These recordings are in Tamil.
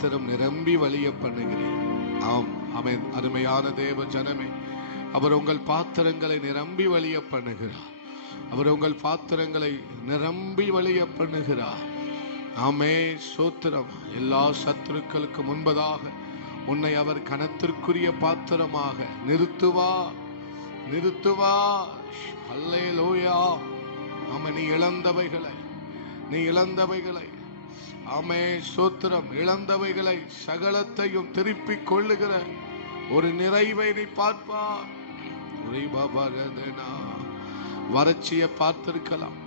பாத்திரம் நிரம்பி வழிய பண்ணுகிறேன் ஆம் அவன் அருமையான தேவ ஜனமே அவர் உங்கள் பாத்திரங்களை நிரம்பி வழிய பண்ணுகிறார். அவர் உங்கள் பாத்திரங்களை நிரம்பி வழிய பண்ணுகிறார். ஆமே சோத்திரம். எல்லா சத்துருக்களுக்கு முன்பதாக உன்னை அவர் கணத்திற்குரிய பாத்திரமாக நிறுத்துவா நிறுத்துவா. அல்லே லோயா ஆமா நீ இழந்தவைகளை நீ இழந்தவைகளை ஆமே சோத்திரம் இழந்தவைகளை சகலத்தையும் திருப்பிக் கொள்ளுகிற ஒரு நிறைவை நீ பார்ப்பார் வறட்சியை பார்த்திருக்கலாம்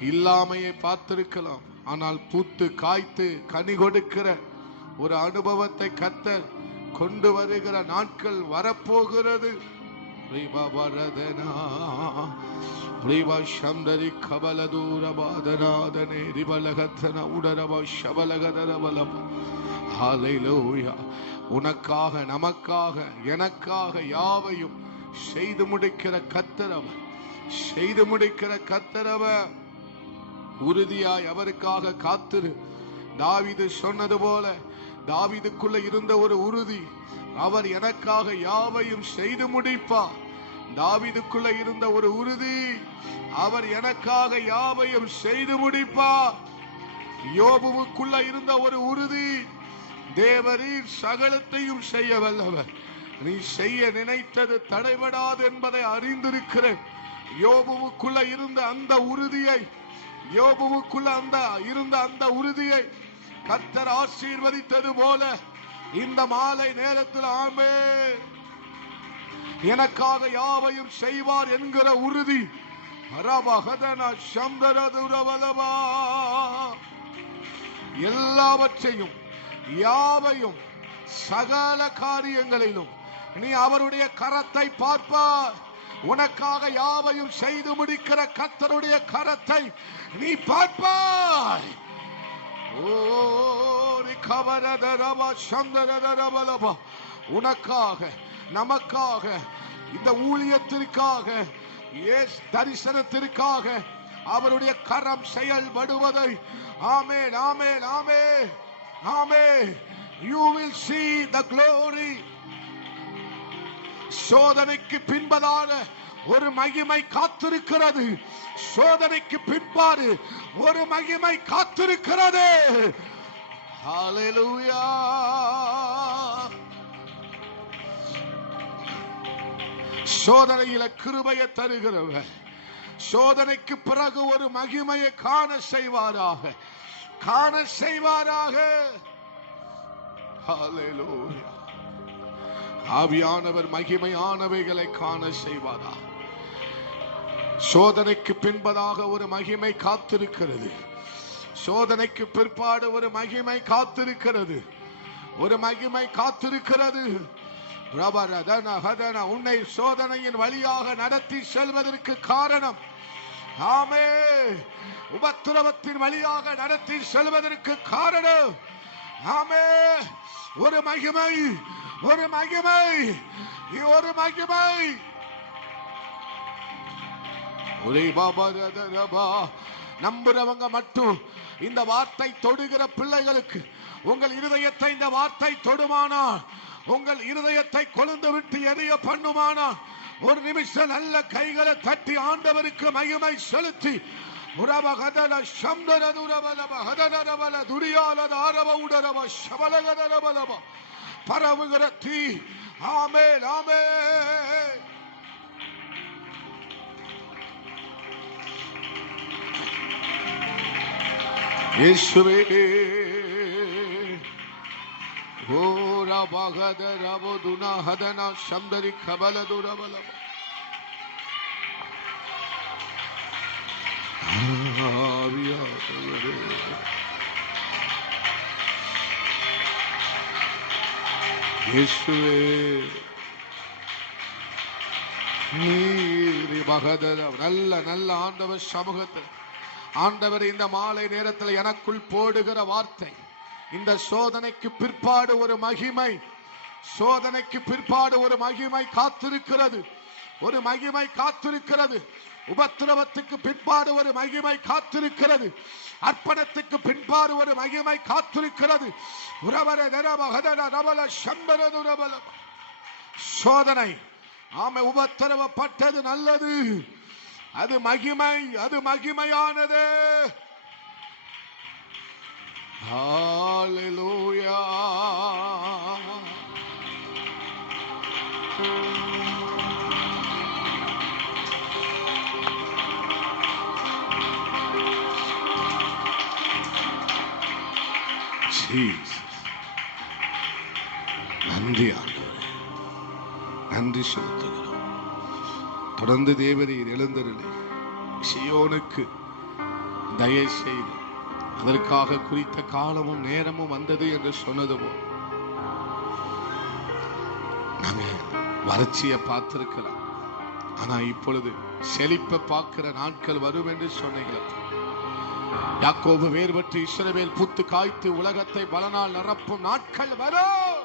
இல்லாமையை பார்த்திருக்கலாம் ஆனால் பூத்து காய்த்து கனி கொடுக்கிற ஒரு அனுபவத்தை கத்தர் கொண்டு வருகிற நாட்கள் வரப்போகிறது. ரிபபரதனா. ரிப சந்தரி ரிபலகத்தன உடரப சபலகதரபலப ஹalleluya உனக்காக நமக்காக எனக்காக யாவையும் செய்து முடிக்கிற கத்தரவர் செய்து முடிக்கிற கத்தரவர் உறுதியாய் அவருக்காக காத்திரு. தாவிது சொன்னது போல தாவிதுக்குள்ள இருந்த ஒரு உறுதி அவர் எனக்காக யாவையும் செய்து முடிப்பார். தாவிதுக்குள்ள இருந்த ஒரு உறுதி அவர் எனக்காக யாவையும் செய்து முடிப்பார். யோபுவுக்குள்ள இருந்த ஒரு உறுதி தேவரீர் சகலத்தையும் செய்ய வல்லவர். நீ செய்ய நினைத்தது தடைபடாது என்பதை அறிந்திருக்கிறேன். யோபுவுக்குள்ள இருந்த அந்த உறுதியை யோபுவுக்குள்ள அந்த இருந்த அந்த உறுதியை கர்த்தர் ஆசீர்வதித்தது போல இந்த மாலை நேரத்தில் ஆமே. எனக்காக யாவையும் செய்வார் என்கிற உறுதி. எல்லாவற்றையும் யாவையும் சகல காரியங்களிலும் நீ அவருடைய கரத்தை பார்ப்பார் உனக்காக யாவையும் செய்து முடிக்கிற கத்தருடைய கரத்தை நீ பார்ப்பாய். உனக்காக நமக்காக இந்த ஊழியத்திற்காக தரிசனத்திற்காக அவருடைய கரம் செயல்படுவதை. ஆமென் ஆமென் ஆமே ஆமே you will see the glory சோதனைக்கு பின்பதாக ஒரு மகிமை காத்திருக்கிறது. சோதனைக்கு பின்பாடு ஒரு மகிமை காத்திருக்கிறது. ஹalleluya சோதனையில கிருபையை தருகிறவர். சோதனைக்கு பிறகு ஒரு மகிமையை காண செய்வாராக. காண செய்வாராக. ஆவியானவர் மகிமையானவைகளை காண செய்வாராக சோதனைக்கு பின்பதாக ஒரு மகிமை காத்திருக்கிறது. சோதனைக்கு பிற்பாடு ஒரு மகிமை காத்திருக்கிறது. ஒரு மகிமை காத்திருக்கிறது. உன்னை சோதனையின் வழியாக நடத்தி செல்வதற்கு காரணம். ஆமே உபத்திரவத்தின் வழியாக நடத்தி செல்வதற்கு காரணம். ஆமே ஒரு மகிமை ஒரு மகிமை ஒரு மகிமை. நம்புறவங்க மட்டும் இந்த வார்த்தை தொடுகிற பிள்ளைகளுக்கு உங்கள் இருதயத்தை இந்த வார்த்தை தொடுமானா? உங்கள் இருதயத்தை கொழுந்து விட்டு எரிய பண்ணுமானா? ஒரு நிமிஷம் நல்ல கைகளை தட்டி ஆண்டவருக்கு மகிமை செலுத்தி. உரவ கதல சந்தரது துரியாலத ஆரவ உடரவ பரவுகிற தீ. ஆமே ஆமே இயேசுவே ஓரா பகத ரபதுனா ஹதனா சந்தரி கபல துரபலம் ஆவியானவரே இயேசுவே நீரி பகதர நல்ல நல்ல ஆண்டவர் சமூகத்தில் ஆண்டவர் இந்த மாலை நேரத்தில் எனக்குள் போடுகிற வார்த்தை இந்த சோதனைக்கு பிற்பாடு ஒரு மகிமை சோதனைக்கு பிற்பாடு ஒரு மகிமை காத்திருக்கிறது ஒரு மகிமை காத்திருக்கிறது உபத்திரவத்துக்கு பின்பாடு ஒரு மகிமை காத்திருக்கிறது அர்ப்பணத்துக்கு பின்பாடு ஒரு மகிமை காத்திருக்கிறது. உறவர நிரப ஹதன சம்பரது சோதனை ஆமை உபத்திரவப்பட்டது நல்லது. அது மகிமை அது மகிமையானது ஹalleluya Jesus. நன்றி ஆண்டவரே நன்றி செலுத்துகிறோம் தொடர்ந்து தேவரீர் எழுந்தருளி. சியோனுக்கு தயை செய்து அதற்காக குறித்த காலமும் நேரமும் வந்தது என்று சொன்னதுமோ நாங்கள் நாங்க வறட்சியை பார்த்திருக்கலாம். ஆனா இப்பொழுது செழிப்பை பார்க்கிற நாட்கள் வரும் என்று சொன்னீங்களே. யாக்கோபு வேறுபட்டு இஸ்ரவேல் புத்து காய்த்து உலகத்தை பலனால் நிரப்பும் நாட்கள் வரும்.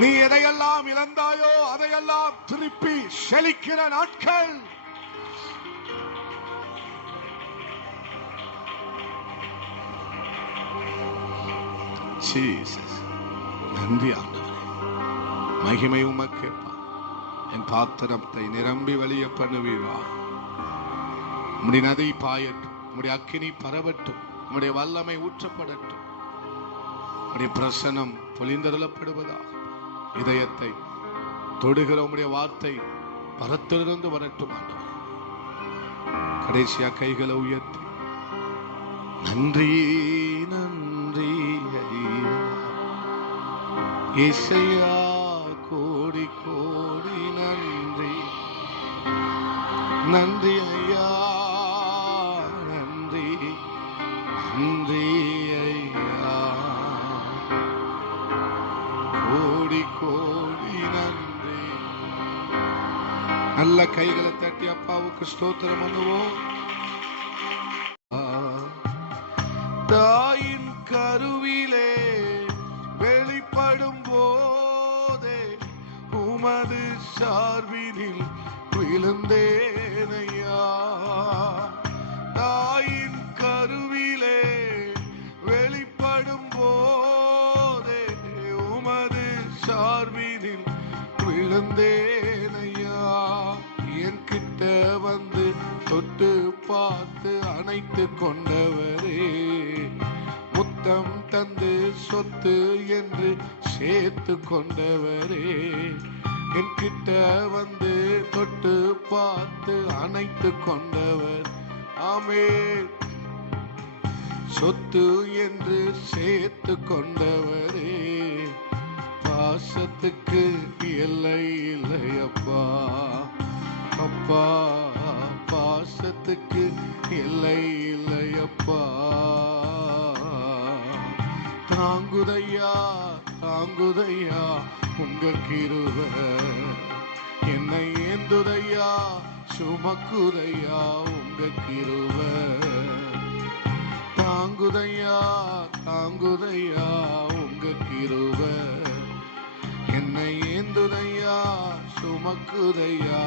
நீ எதையெல்லாம் இழந்தாயோ அதையெல்லாம் திருப்பி செழிக்கிற நாட்கள். நன்றி ஆண்டவரே. மகிமை உமக்கு என் பாத்திரத்தை நிரம்பி வழிய பண்ணுவீரா. உம்முடைய நதி பாயட்டும் உம்முடைய அக்கினி பரவட்டும் உம்முடைய வல்லமை ஊற்றப்படட்டும். உம்முடைய பிரசனம் பொழிந்தருளப்படுவதாக இதயத்தை தொடுகிற உம்முடைய வார்த்தை பரத்திலிருந்து வரட்டும் கடைசியா கைகளை உயர்த்தி நன்றி நன்றி ஐயா. இசையா கோடி கோடி நன்றி. நன்றி ஐயா நன்றி நன்றி நல்ல கைகளை தட்டி அப்பாவுக்கு ஸ்தோத்திரம் பண்ணுவோம். தாயின் கருவிலே வெளிப்படும் போதே உமது சார்பினில் விழுந்தேனையா. தாயின் கருவிலே வெளிப்படும் போதே உமது சார்பினில் விழுந்தேனையா. வந்து தொட்டு பார்த்து அணைத்து கொண்டவரே. முத்தம் தந்து சொத்து என்று சேர்த்து கொண்டவரே. என்கிட்ட வந்து தொட்டு பார்த்து அணைத்து கொண்டவர் ஆமே சொத்து என்று சேர்த்து கொண்டவரே. பாசத்துக்கு எல்லை இல்லை அப்பா அப்பா பாசத்துக்கு இல்லை அப்பா தாங்குதையா தாங்குதையா உங்க கிருவ என்னை ஏந்துதையா சுமக்குதையா உங்க கிருவ தாங்குதையா தாங்குதையா உங்க கிருவ என்னை ஏந்துதையா சுமக்குதையா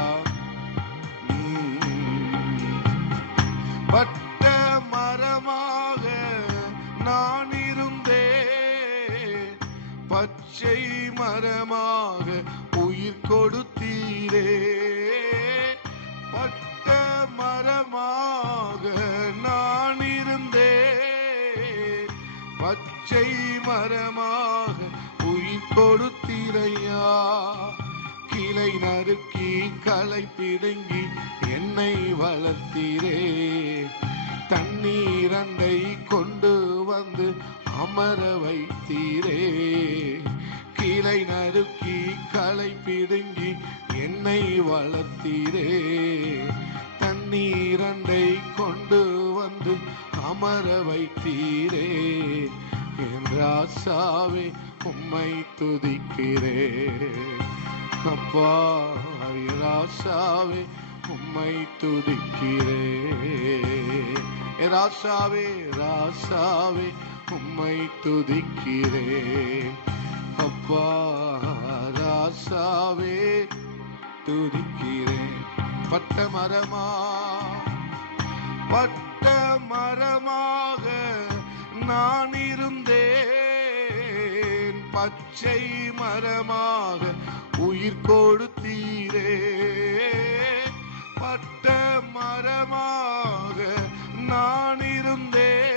பட்ட மரமாக நான் இருந்தேன். பச்சை மரமாக உயிர் கொடுத்தீரே. பட்ட மரமாக நான் இருந்தேன். பச்சை மரமாக உயிர் கொடுத்தீரையா. கிளை நறுக்கி களை பிடுங்கி என்னை வளர்த்தீரே. தண்ணீரண்டை கொண்டு வந்து அமர வைத்தீரே. கிளை நறுக்கி களை பிடுங்கி என்னை வளர்த்தீரே. தண்ணீரண்டை கொண்டு வந்து அமர வைத்தீரே. என்றாசாவே உம்மை துதிக்கிறேன். அப்பா ராசாவே உம்மை துதிக்கிறே. ராசாவே ராசாவே உம்மை துதிக்கிறே. அப்பா ராசாவே துதிக்கிறேன் பட்ட மரமா பட்ட மரமாக நான் இருந்தேன். பச்சை மரமாக உயிர் கொடுத்தீரே. பட்ட மரமாக நான் இருந்தேன்.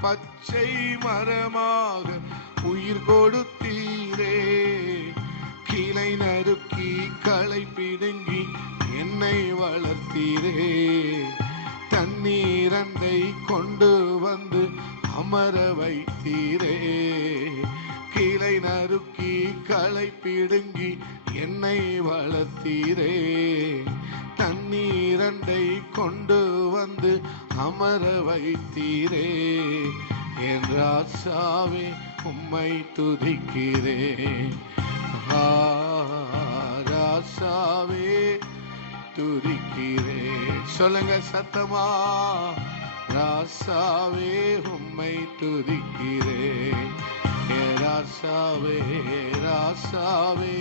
பச்சை மரமாக உயிர் கொடுத்தீரே. கிளை நறுக்கி களை பிடுங்கி என்னை வளர்த்தீரே. தண்ணீரண்டை கொண்டு வந்து அமர வைத்தீரே. கிளை நறுக்கி களை பிடுங்கி என்னை வளர்த்தீரே. தண்ணீரண்டை கொண்டு வந்து அமர வைத்தீரே. என் ராசாவே உம்மை துதிக்கிறே. ஆ, ராசாவே துதிக்கிறே. சொல்லுங்க சத்தமா. ராசாவே உம்மை துதிக்கிறேன் ராசாவே ராசாவே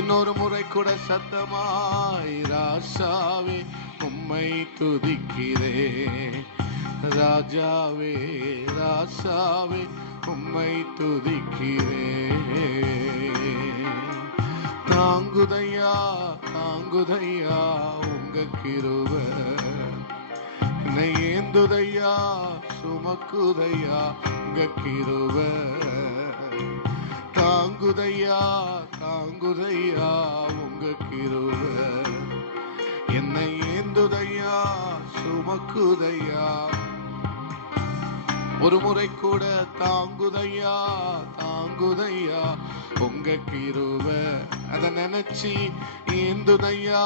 இன்னொரு முறை கூட சத்தமாய் ராசாவே உம்மை துதிக்கிறேன் ராஜாவே ராசாவே உம்மை துதிக்கிறேன் தாங்குதையா தாங்குதையா உங்க கிருவர் என்னை ஏந்துதையா? சுமக்குதையா? உங்க கிருவ தாங்குதையா? தாங்குதையா? உங்க கிருவ என்னை ஏந்துதையா? சுமக்குதையா? ஒரு முறை கூட தாங்குதையா? தாங்குதையா? உங்க கிருவ அதை நினைச்சு ஏந்துதையா?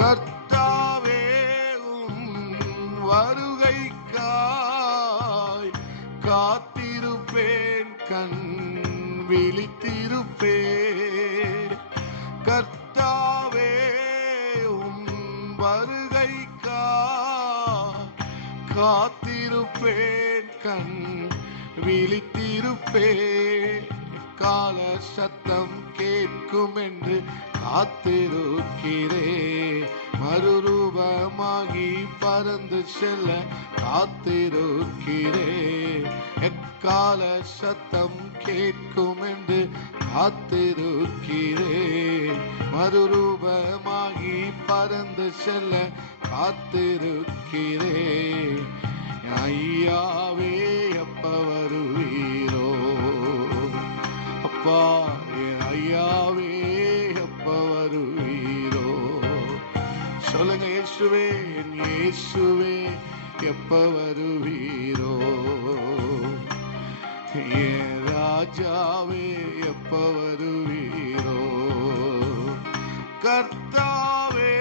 கர்த்தாவே உம் வருகைக்காய். காத்திருப்பேன் கண் விழித்திருப்பேன். கர்த்தாவே உம் வருகைக்காய். காத்திருப்பேன் கண் விழித்திருப்பேன். கால சத்தம் கிடைக்கும் என்று காத்திருக்கிறே. மறுரூபமாகி பறந்து செல்ல காத்திருக்கிறே. எக்கால சத்தம் கேட்கும் என்று காத்திருக்கிறே. மறுரூபமாகி பறந்து செல்ல காத்திருக்கிறே. ஐயாவே அப்ப வருவீரோ? அப்பா இயேசுவே என் இயேசுவே எப்ப வருவீரோ? என் ராஜாவே எப்ப வருவீரோ? கர்த்தாவே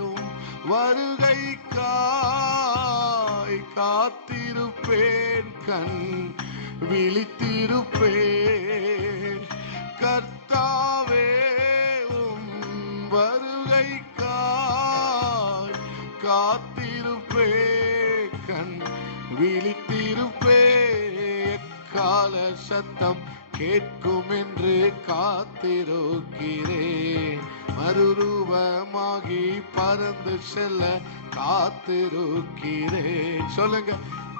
உம் வருகைக்காய் காத்திருப்பேன் கண் விழித்திருப்பேன். கர்த்தாவே காத்திருப்பேன் கண் விழித்திருப்பே கால சத்தம் கேட்கும் என்று காத்திருக்கிறேன் மறுரூபமாகி பறந்து செல்ல காத்திருக்கிறேன் சொல்லுங்க.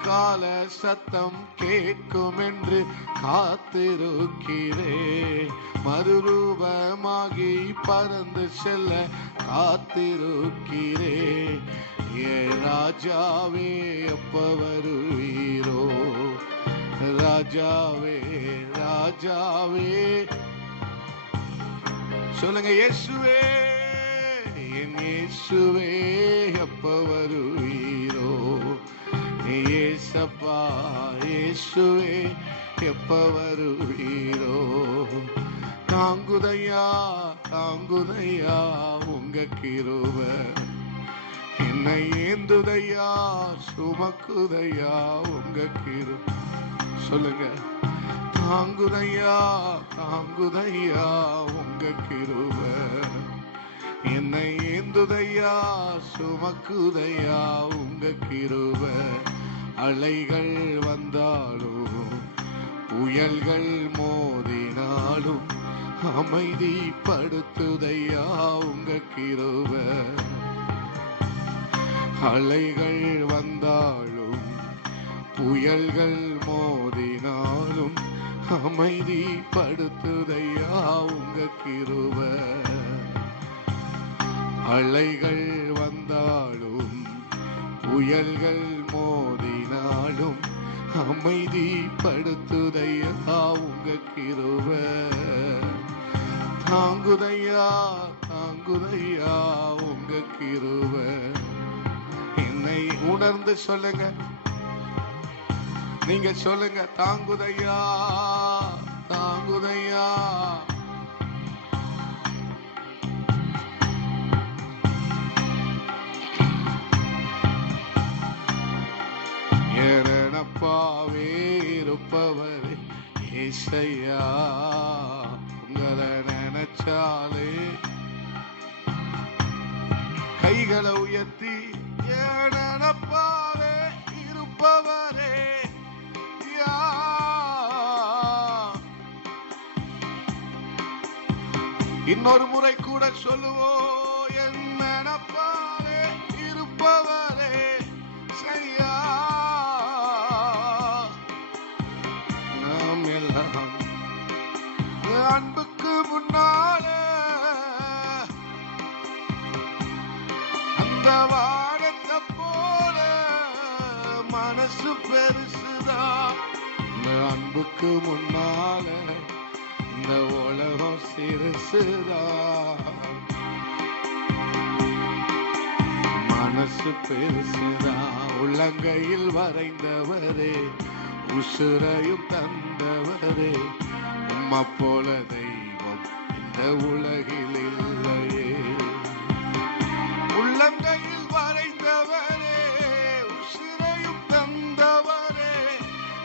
கால சத்தம் கேட்கும் என்று காத்திருக்கிறே. மறுரூபமாகி பறந்து செல்ல காத்திருக்கிறே. ஏ ராஜாவே எப்ப வருவீரோ? ராஜாவே ராஜாவே. சொல்லுங்க இயேசுவே என் இயேசுவே எப்ப வருவீரோ? ஏசப்பா இயேசுவே எப்ப வருவீரோ? தாங்குதையா தாங்குதையா உங்க கிருவ என்னை ஏந்துதையா சுமக்குதையா உங்க கிரு சொல்லுங்க. தாங்குதையா தாங்குதையா உங்க கிருவ என்னை ஏந்துதையா சுமக்குதையா உங்க கிருவை அலைகள் வந்தாலும் புயல்கள் மோதினாலும் அமைதிப்படுத்துதையா உங்க கிருப. அலைகள் வந்தாலும் புயல்கள் மோதினாலும் அமைதிப்படுத்துதையா உங்க கிருப. அலைகள் வந்தாலும் புயல்கள் அமைதி படுத்துதையா உங்க கிருவ தாங்குதையா தாங்குதையா உங்க கிருவ என்னை உணர்ந்து சொல்லுங்க. நீங்க சொல்லுங்க தாங்குதையா தாங்குதையா. ஏரணப்பாவே இருப்பவரே ஏசையா உங்களை நினைச்சாலே. கைகளை உயர்த்தி ஏனப்பாவே இருப்பவரே யா. இன்னொரு முறை கூட சொல்லுவோம் அன்புக்கு முன்னால இந்த உலகம் சிறுசுதான் மனசு பெருசுதான் உள்ளங்கையில் வரைந்தவரே உசுரையும் தந்தவரே. உம்மா போல தெய்வம் இந்த உலகில் இல்லையே. உள்ளங்கையில் வரைந்தவரே உசுரையும் தந்தவரே.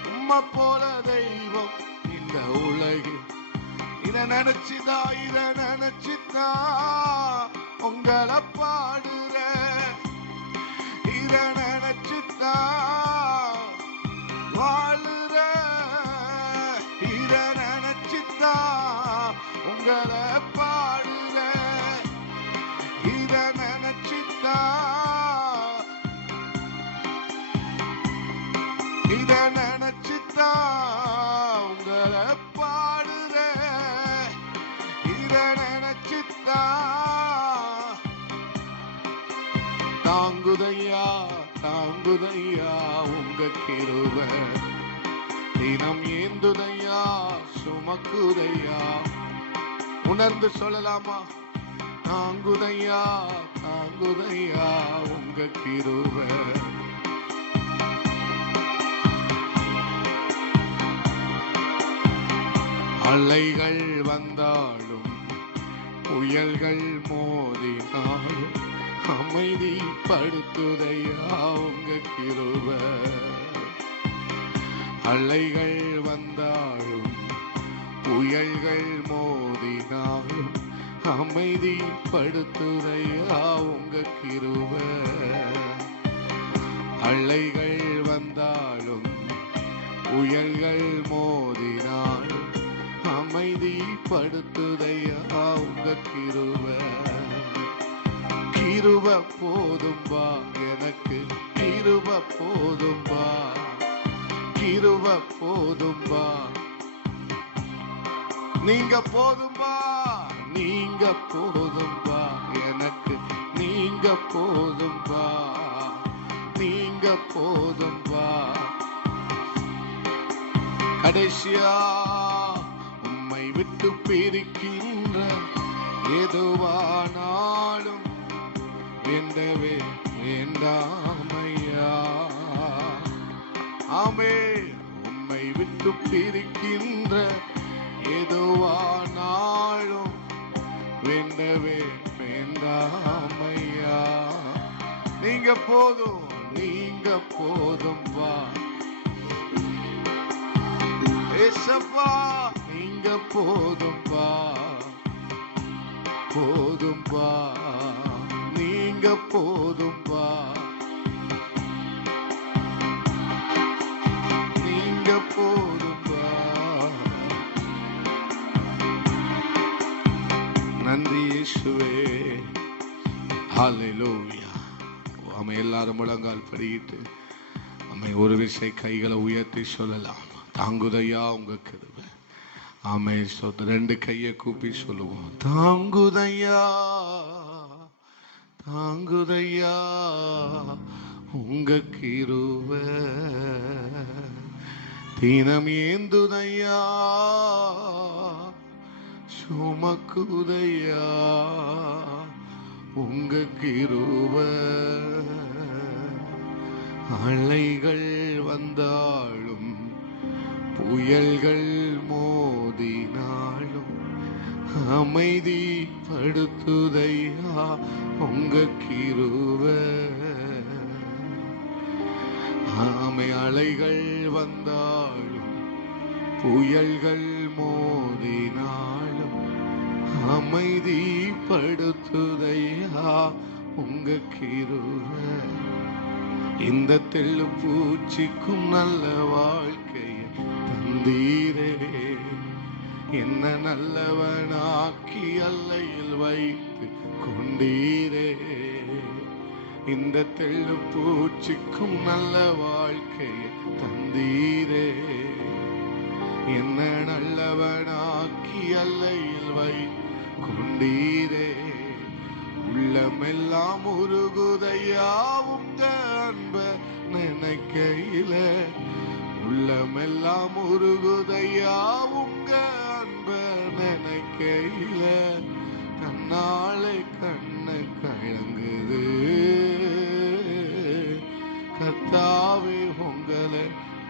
உம்மா போல தெய்வம் இந்த இத நினைச்சுதா இத நினைச்சுதா? உங்களை பாடுற இத ஏந்துதையா உங்க கிருப தினம் ஏந்துதையா சுமக்குதையா? உணர்ந்து சொல்லலாமா? தாங்குதையா தாங்குதையா உங்க கிருப அலைகள் வந்தாலும் புயல்கள் மோதினாலும் அமைதி படுத்துதையா உங்க கிருப அலைகள் வந்தாலும் புயல்கள் மோதினாலும் அமைதி படுத்துதையா உங்க கிருப அலைகள் வந்தாலும் புயல்கள் மோதினாலும் அமைதி படுத்துதையா உங்க கிருப. கிருப போதும்பா எனக்கு கிருப போதும்பா கிருப போதும்பா நீங்க போதும்பா நீங்க போதும்பா எனக்கு நீங்க போதும்பா நீங்க போதும்பா கடைசியா உம்மை விட்டு பிரிக்கின்ற எதுவானாலும் வேண்டவே வேண்டாமையா? ஆமே உம்மை விட்டு பிரிக்கின்ற எதுவானாலும் வேண்டவே வேண்டாமையா? நீங்க போதும் நீங்க போதும் வா. ஏசப்பா நீங்க போதும் வா. போதும் வா. நீங்க நீங்க போதும்பா. நீங்க போதும்பா. நன்றி இயேசுவே. ஹalleluya. அமை எல்லாரும் முழங்கால் படியிட்டு அமை ஒரு விஷய கைகளை உயர்த்தி சொல்லலாம். தாங்குதையா உங்க கிருபை. ஆமை சொத்து ரெண்டு கையை கூப்பி சொல்லுவோம். தாங்குதையா. தாங்குதையா? உங்க கிருவ தினம் ஏந்துதையா? சுமக்குதையா? உங்க கிருவ அலைகள் வந்தாலும் புயல்கள் மோதினாலும் அமைதி படுத்துதையா? உங்க கிருவ. ஆமை அலைகள் வந்தாலும் புயல்கள் மோதினாலும் அமைதி படுத்துதையா? உங்க கிருவ. இந்த தெள்ளு பூச்சிக்கும் நல்ல வாழ்க்கையை தந்தீரே. என்ன நல்லவனாக்கி அல்லையில் வைத்து கொண்டீரே. இந்த தெள்ளு பூச்சிக்கும் நல்ல வாழ்க்கையை தந்தீரே. என்ன நல்லவனாக்கி அல்லையில் வை கொண்டீரே. உள்ளமெல்லாம் உருகுதையா உங்க அன்ப நினைக்கையில. உள்ளமெல்லாம் உருகுதையா உங்க கையில கண்ணாலே கண்ணு கழங்குது கத்தாவே உங்களை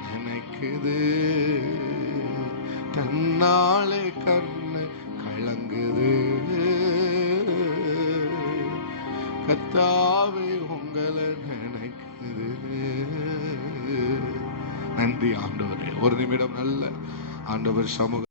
நினைக்குது. தன்னாலே கண்ணு கலங்குது. கத்தாவே உங்களை நினைக்குது. நன்றி ஆண்டவரே. ஒரு நிமிடம் நல்ல ஆண்டவர் சமூக